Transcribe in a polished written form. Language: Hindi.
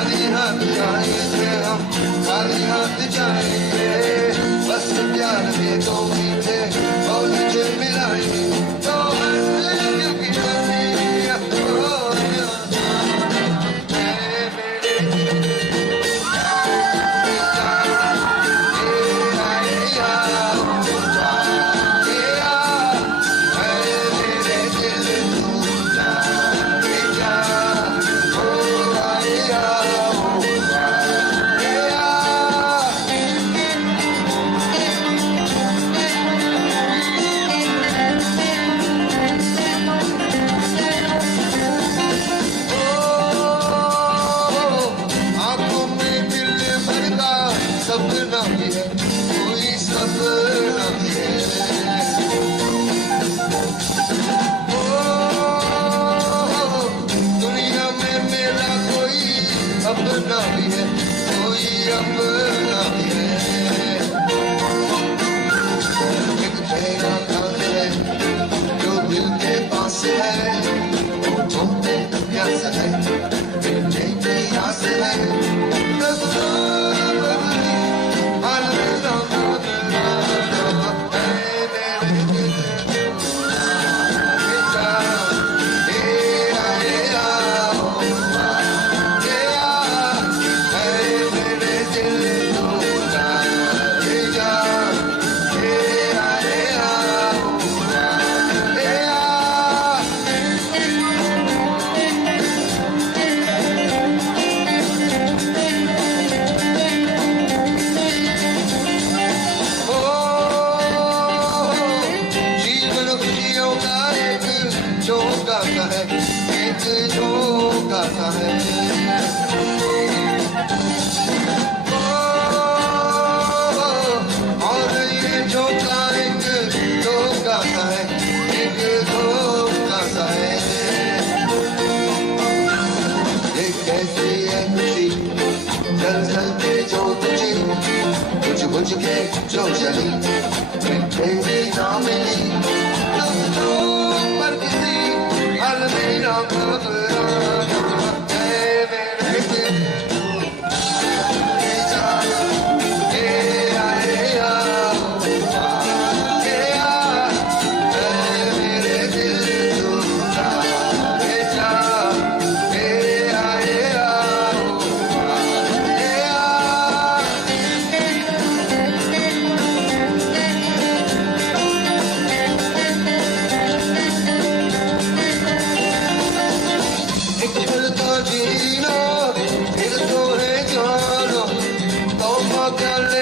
खाली हाथ जाएंगे हम, खाली हाथ जाएंगे, बस प्यार में दो मीठे बोल जो मिलाएंगे तो हंस की दुनिया हो सपना भी है, कोई सपना भी है। ओ दुनिया में मेरा कोई अपना भी है, कोई अपना भी है। एक तेरा खान है जो दिल के पास है, होठों पे प्यास है, मिलने की आस है। झोंका है, एक झोंका है। और ये झोंका एक धोखा है, एक धोखा है। ये कैसी है खुशी चल चल के जो तुझे बुझ बुझ के जो चली, मिठे ना मिली पर किसी हाल में ना जीना फिर तो है जाना, तौबा कर ले